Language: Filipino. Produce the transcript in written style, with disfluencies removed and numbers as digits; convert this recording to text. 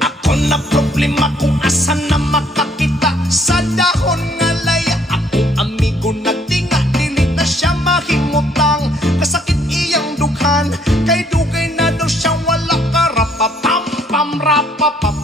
Ako na problema kung asa na makakita sa dahon nga laya. Ako amigo nagtinga, dili na siya mahimutang. Kasakit iyang dughan, kay dugay na daw siya wala ka. Rapapam pam rapapam